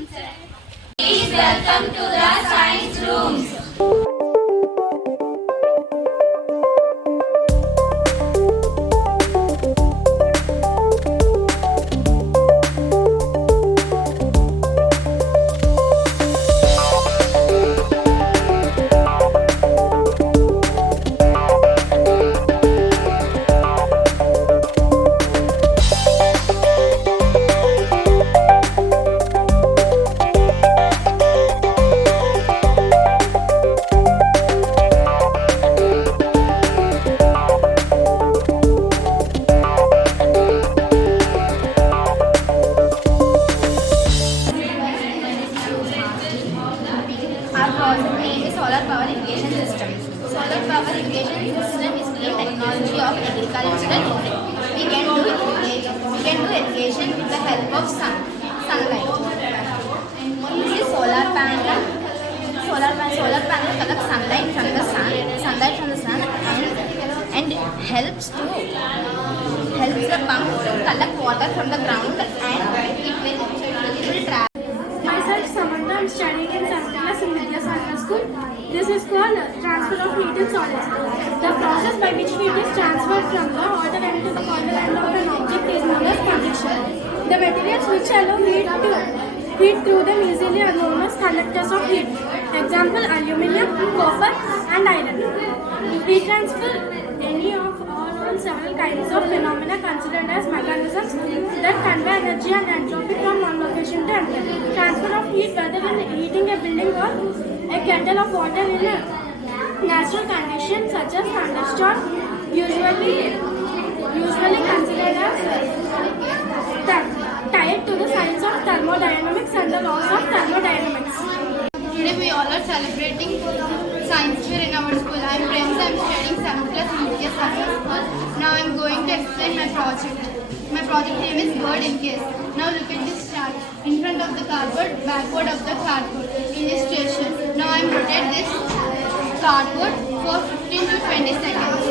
Please welcome to the science rooms. Our project name is Solar Power Irrigation System. Solar Power Irrigation System is the technology of agricultural unit. We can do irrigation with the help of sunlight. This is solar panel. Solar panel collects sunlight from the sun, and helps the pump to collect water from the ground, and it will travel. Myself, Samantha, I am studying in 7th class in Millets School. This is called transfer of heat in solids. The process by which heat is transferred from the outer end to the further end of an object is known as convection. The materials which allow heat through them easily are known as conductors of heat. Example: aluminium, copper, and iron. Heat transfer any of all on several kinds of phenomena considered as mechanisms that convey energy and entropy from one location to another. Transfer of heat, whether in heating a building or a kettle of water in a natural condition such as thunderstorm, usually considered as tied to the science of thermodynamics and the laws of thermodynamics. Today we all are celebrating science fair in our school. I am Prince. I am studying 7th class in India's school. Now I am going to explain my project. My project name is Bird in Case. Now look at this chart. In front of the cardboard, backward of the cardboard. Illustration. Now I am rotate this cardboard for 15 to 20 seconds.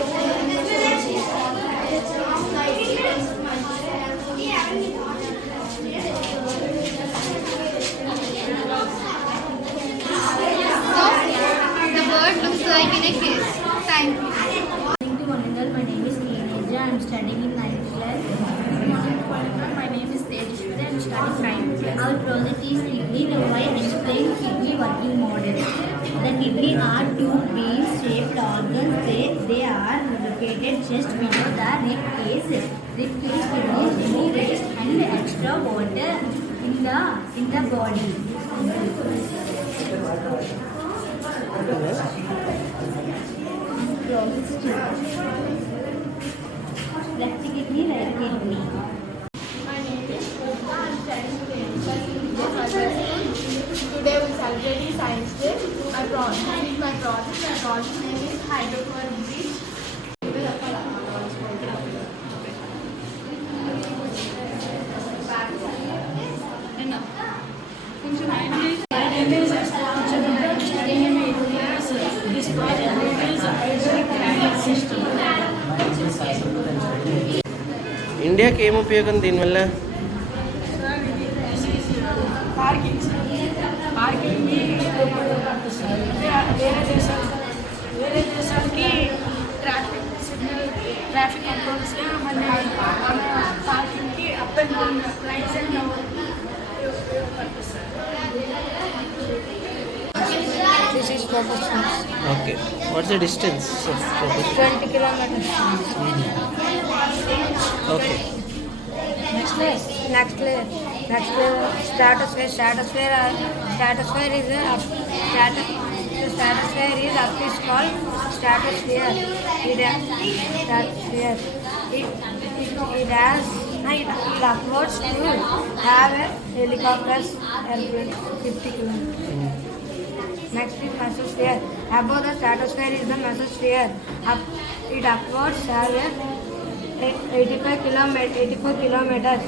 Looks like in a case. Thank you. My name is Kaleidoscope. I am studying in 9th class. My name is Sudheeshna. I am studying 9th class. Our project is kidney. Now I explain kidney working model. The kidney are two bean-shaped organs. They are located just below the rib cage. Rib cage kidneys remove waste and extra water in the body. Left kidney, right kidney. My name is Sharada. I am studying in Today we celebrate Science Day. My project name is Hydrochloric Bleach. ఇండియాకి ఏం ఉపయోగం దీనివల్ల? వేరే దేశాలకి traffic కంట్రోల్స్గా మన పార్కింగ్కి up and down lights and This is Photosynthesis. Okay. What's the distance of photosynthesis? 20 kilometers. Okay. Next layer. Stratosphere. Stratosphere is up is called stratosphere. It upwards to have a helicopters airplane 50 kilometers. Next is mesosphere. Above the stratosphere is the mesosphere. It upwards have a 84 kilometers.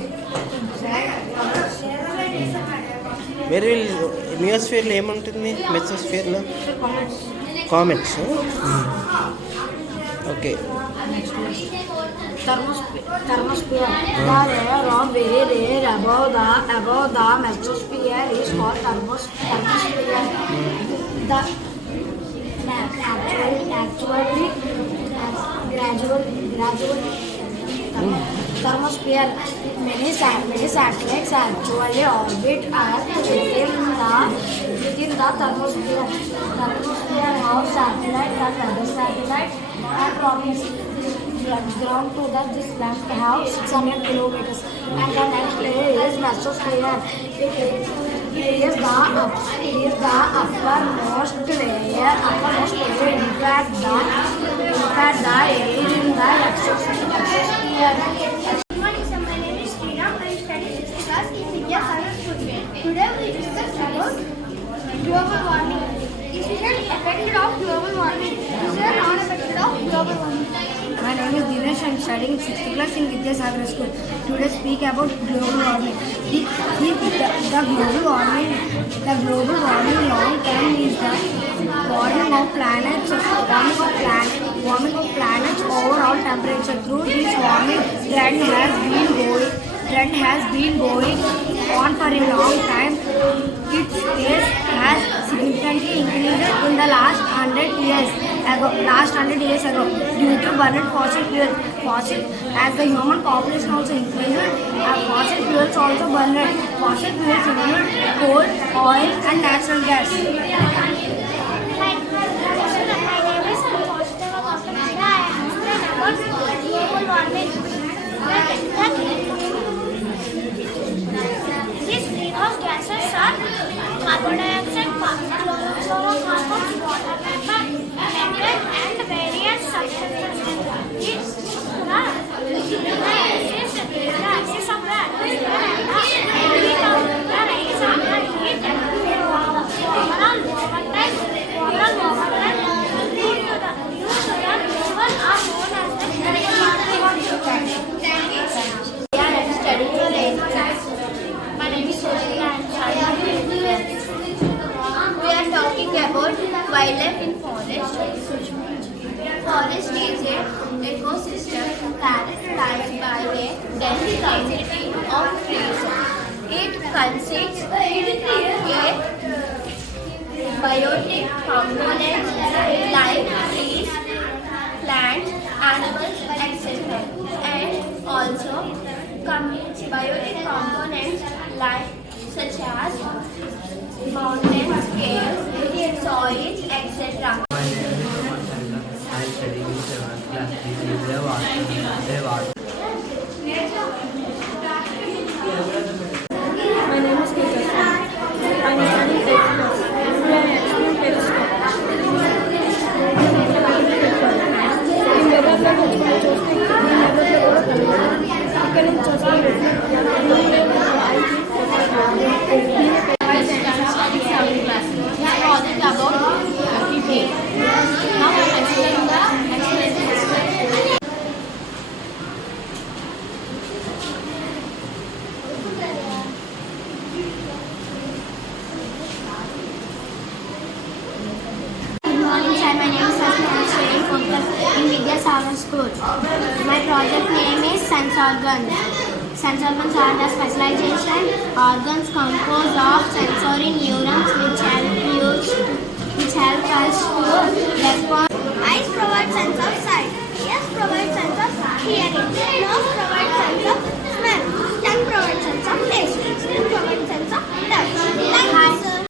Very నియోస్ఫియర్లో ఏముంటుంది? మెసోస్ఫియర్లో comets. Okay. Thermosphere. The layer of very layer above the mesosphere is called thermosphere. The gradually thermosphere. Many satellites actually orbit Earth within the thermosphere. Thermosphere of satellites and weather satellites and rockets. Ground to this planet have 600 kilometers, and the next layer is mesosphere. It is the uppermost layer. In fact, the air in the exosphere. Good morning, sir. My name is Srina. I am studying 6th class in Vidya Science School. Today we discuss about global warming. Is it affected of global warming? Is it not affected of global warming? My name is Dinesh. I am studying 6th class in Vidya Science School. Today speak about global warming. The global warming long term is the warming of planets overall temperature. Through this warming, trend has been going on for a long time. Its pace has significantly increased in the last 100 years ago due to burning fossil fuel. As the human population also increased, fossil fuels also burned. Fossil fuels include coal, oil and natural gas. My name is Sudheeshna. I explain about global warming. These greenhouse gases are carbon dioxide, chlorofluorocarbons, water vapor, methane, and various substances. The axis of the atmosphere and the orbit of the rays of the heat overall overtime due to the removal are known as the global warming. I am studying in 8th class. My name is Sudheeshna. I am studying in 12th. We are talking about wildlife in forest. Forest is an ecosystem characterized by a dense community of trees. It consists of biotic components like trees, plants, animals, etc. and also biotic components like such as mountains, caves, soil, etc. My name is I am studying in 7th class. This is the water. My name is Tulasi. I am studying 8th class. Today I explain Periscope. School. My project name is sense organs. Sense organs are the specialization organs composed of sensory neurons which help us to respond. Eyes provide sense of sight. Ears provide sense of hearing. Nose provide sense of smell. Tongue provide sense of taste. Skin provide sense of touch. Hi sir.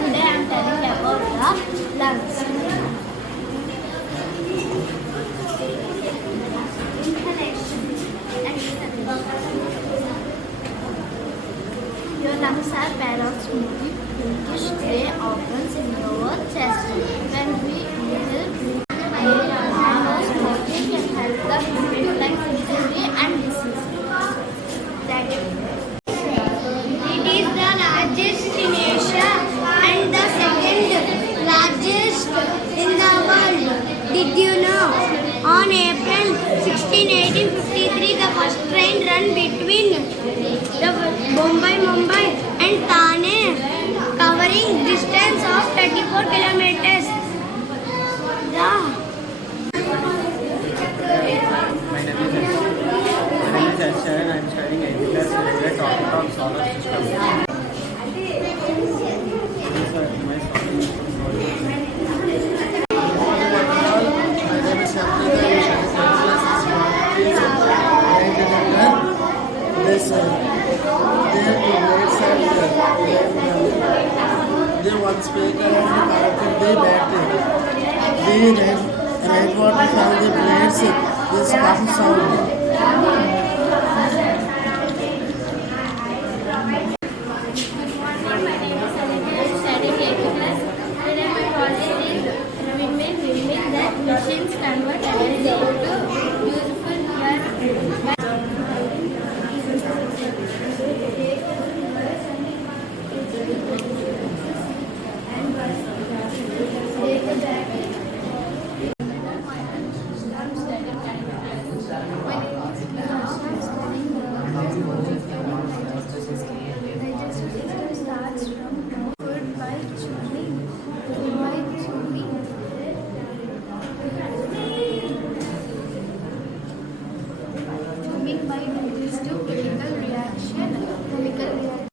Today I am telling about the lungs. Your lungs are pair of smoothie, pinkish grey organs in your chest. When we inhale, smoking can help the lung injury and disease. It is the largest in Asia and the second largest in the world. Did you know? On April 16, 1853, the first train ran between Mumbai and Thane, covering distance of 34 kilometers. solar system. These are my solar system projects. My name is Sharada. They once speaker and connected the battery. The rainwater from the blades is pump sound. Machines convert energy into useful work.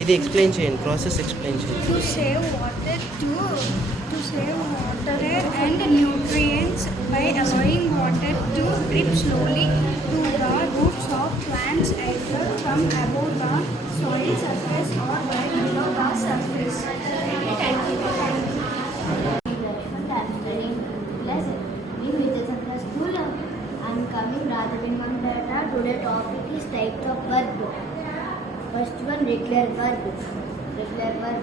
ఇది explain చేయండి, process explain చేయండి. To save water and nutrients by allowing water to drip slowly to the roots of plants either from above the soil surface or right below the surface. I'm coming Radhavinman data. Today topic is types of verb. First one, regular verb. Regular verb.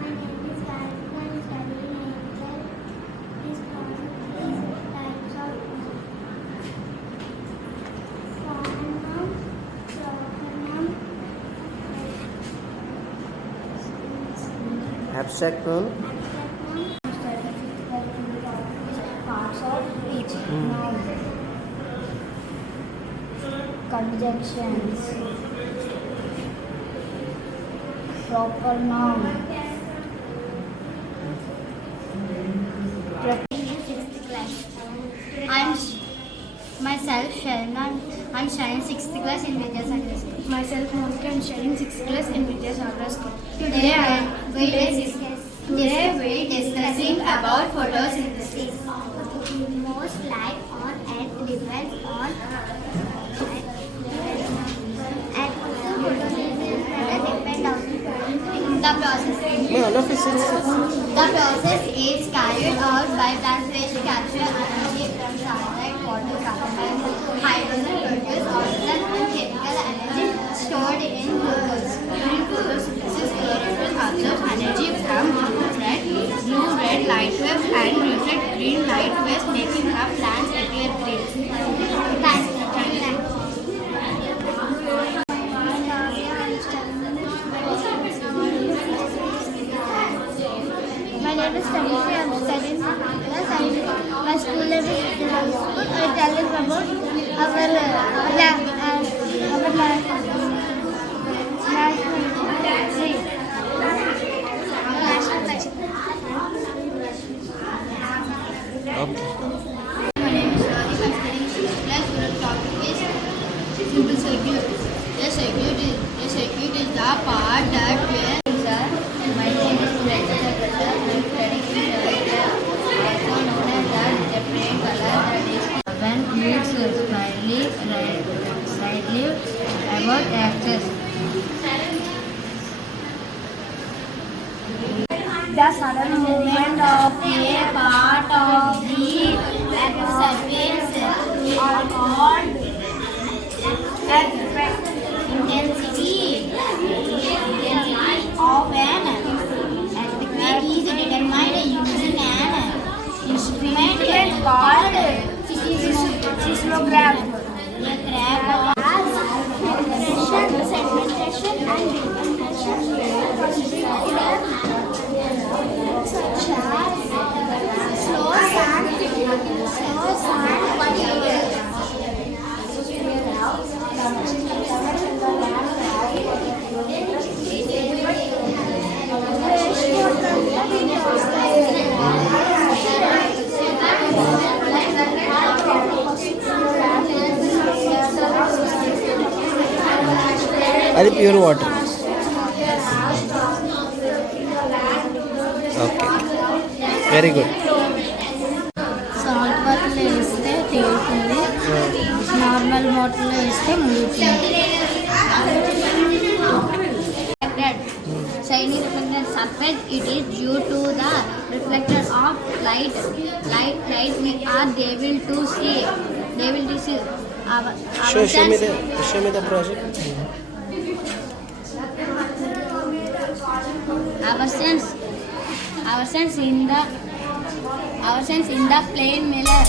My name is Karthika. I am studying in 8th. This project is types of common noun, proper noun, Abstract noun. Parts of each noun. Conjunctions. Proper noun. I'm myself Sharada. I'm studying 6th class in Medicinal. Myself, Monica. I am studying 6th class in Vidyasagara School. Today we are discussing about photosynthesis. most life on earth depends on photosynthesis depend on The process is carried out by plants which capture energy from sunlight, water, carbon, hydrogen, produce oxygen and chemical energy stored in glucose. During photosynthesis, chlorophyll absorbs energy from blue-red light waves and reflect green light waves, making the plants appear green. Thanks. My name is Tulasi. I am studying in class. My school name is Digestive System. I tell you about our Okay. My name is Sharada. I'm studying 6th class. Our topic is simple circuit. A circuit is the part that where My name is Detector. I'm studying in 7th class. Also known as the different color that is when it's slightly about axis. The sudden movement of a part of the surface are called intensity of an earthquake is determined using an instrument called seismograph. The graph has segmentation and such as slow sand అది pure water. Okay, very good. Salt వాటర్లో వేస్తే తేలుతుంది, normal వాటర్లో వేస్తే మురుగుతుంది. Shiny reflected surface, it is due to the reflection of light we are able to see. Show me the project. Our sense in the plane mirror.